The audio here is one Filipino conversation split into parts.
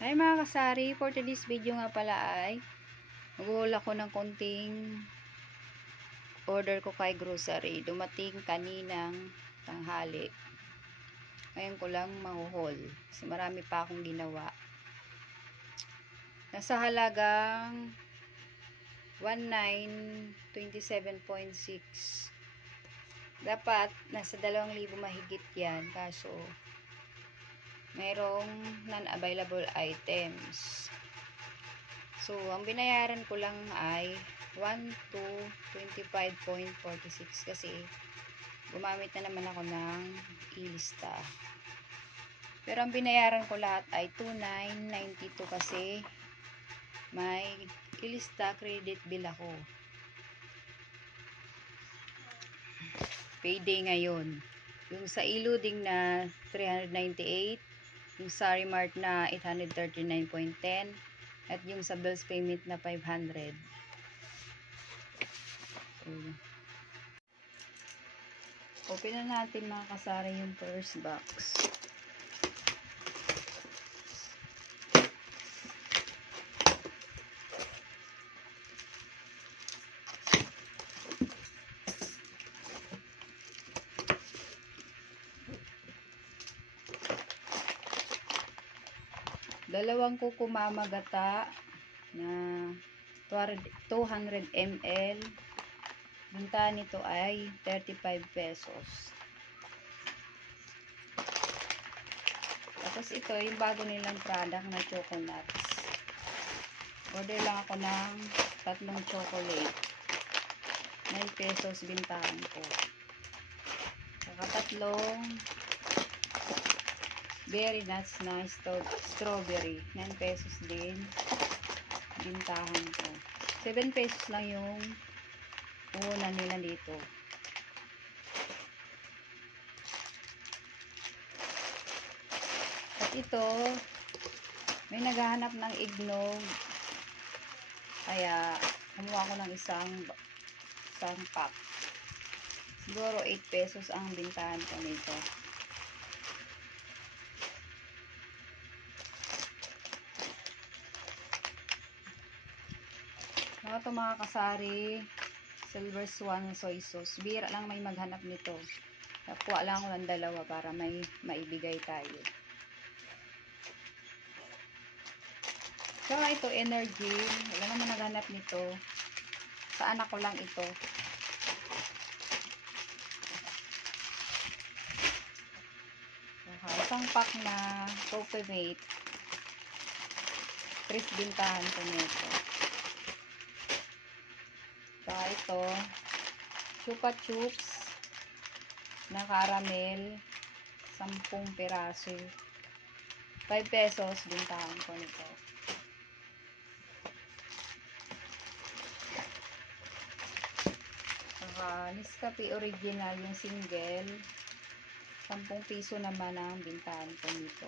Hi mga kasari, for today's video nga pala ay mag-haul ako ng konting order ko kay grocery. Dumating kaninang tanghali. Ngayon ko lang mahuhol kasi marami pa akong ginawa. Nasa halagang 1927.6. Dapat nasa 2,000 mahigit yan, kaso mayroong non-available items. So, ang binayaran ko lang ay 1,225.46 kasi gumamit na naman ako ng ilista. Pero ang binayaran ko lahat ay 2,992 kasi may ilista credit bill ako. Payday ngayon. Yung sa Iluding na 398, yung sa Remart na 839.10, at yung sa bills payment na 500. So, open na natin mga kasari yung first box. Dalawang kuko mama gata na 200 ml. Binta nito ay 35 pesos. Tapos ito yung bago nilang product na chocolates. Order lang ako ng 3 chocolate. 9 pesos bintahan ko. Saka 3 berry nuts na strawberry. 9 pesos din bintahan ko. 7 pesos lang yung una nila dito. At ito, may naghahanap ng eggnog. Kaya, kumuha ko ng isang pack. Siguro 8 pesos ang bintahan ko nito. Ito mga kasari, Silver Swan soy sauce. Bira lang may maghanap nito. Kuha lang ako ng 2 para may maibigay tayo. So, ito energy. Wala naman naghanap nito. Sa anak ko lang ito. Isang pack na Coconut. 3 bintahan ko nito. Saka ito, Chupa Chups na caramel, 10 piraso. 5 pesos bintahan ko nito. Saka Nescafe Original yung single, 10 piso naman ang bintahan ko nito.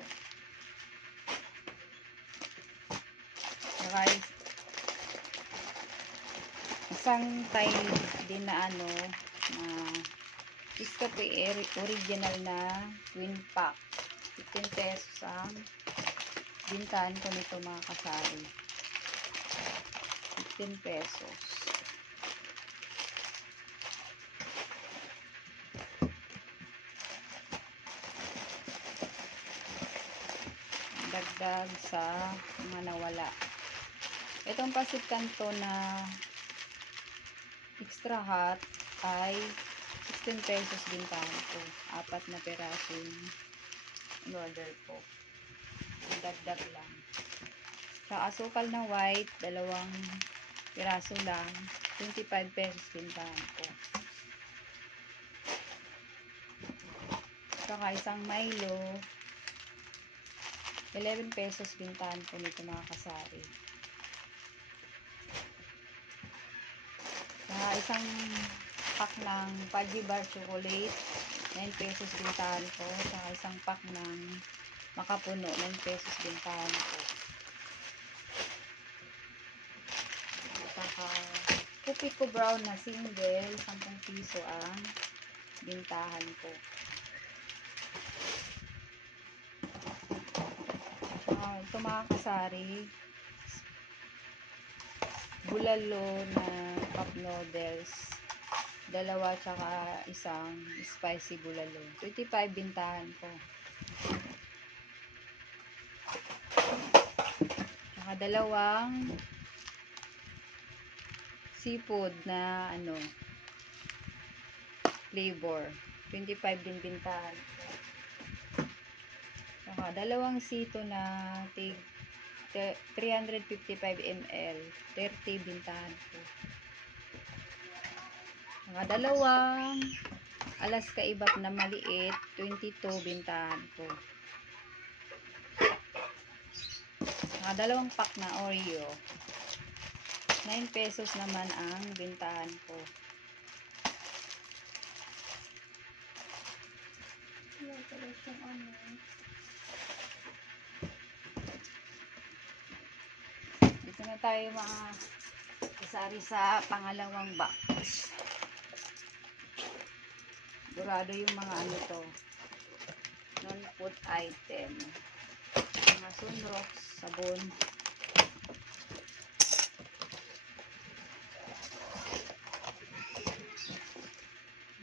Saka isang tile din na na Nescafe Original na twin pack. 15 pesos ang bintahan ko nito mga kasari. 15 pesos. Dagdag sa mga nawala. Itong pasit kanto na extra hot ay 16 pesos bintahan ko. 4 na peraso yung order ko. Dagdag lang. Sa asukal na white, 2 piraso lang. 25 pesos bintahan ko. Saka isang Milo, 11 pesos bintahan ko nito mga kasari. Saka isang pack ng Fudgy Bar Chocolate, 9 pesos bintahan ko. Saka isang pack ng Makapuno, 9 pesos bintahan ko. Saka Cookie ko Brown na single, 10 piso ang bintahan ko. ito mga kasari, bulalo na cup noodles. Dalawa tsaka isang spicy bulalo. 25 bintahan ko. Tsaka dalawang seafood na flavor. 25 din bintahan ko. Tsaka dalawang sito na tig 355 ml. 30 bintahan ko. Tsaka dalawang Alaska Ibat na maliit. 22 bintahan ko. Tsaka dalawang pack na Oreo. 9 pesos naman ang bintahan ko. Dito na tayo mga kasari sa pangalawang box. Durado yung mga to. Non-food item. Mga Sunrox, sabon.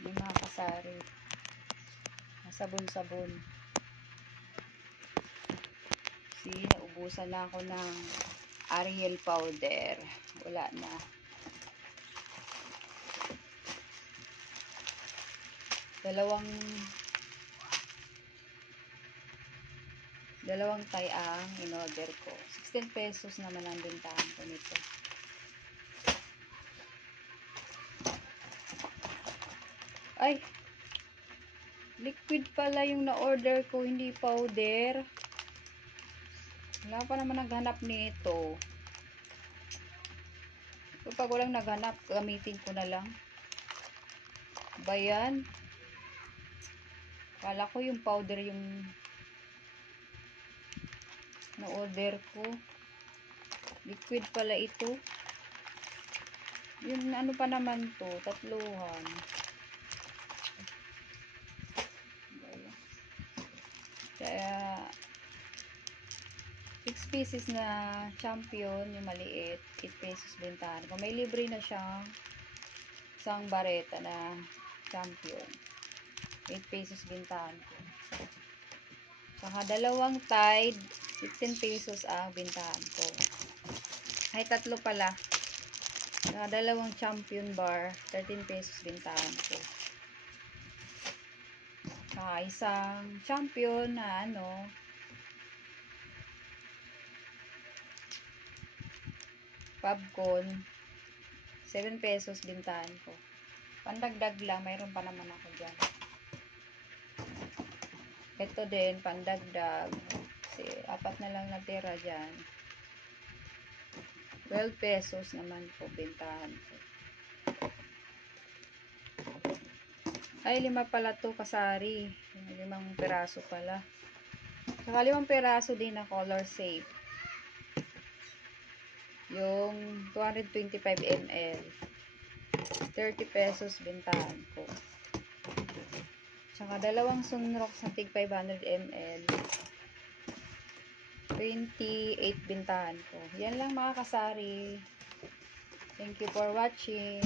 Yung mga kasari. Sabon-sabon. Naubusan na ako ng Ariel powder. Wala na. Dalawang tay ang in-order ko. 16 pesos naman ang bintahan ko nito. Ay! Liquid pala yung na-order ko, hindi powder. Wala pa naman naghanap nito. So, pag walang naghanap, gamitin ko na lang. Ba yan? Kala ko yung powder yung na-order ko. Liquid pala ito. Yung ano pa naman to, tatluhan. Kaya 6 pieces na champion, yung maliit, 8 pesos bintahan. Kung may libre na siyang isang bareta na champion, 8 pesos bintahan ko. Saka dalawang Tide, 15 pesos ang bintahan ko. Ay, tatlo pala. Saka dalawang champion bar, 13 pesos bintahan ko. Saka isang champion na popcorn, 7 pesos bintahan ko. Pandagdag lang, mayroon pa naman ako dyan. Ito din, pandagdag. Kasi 4 na lang natira dyan. 12 pesos naman po bintahan ko. Ay, 5 pala to kasari. 5 peraso pala. Saka 5 peraso din na color safe. Yung 225 ml. 30 pesos bintahan ko. Saka dalawang Sunrox na tig 500 ml. 28 bintahan ko. Yan lang mga kasari. Thank you for watching.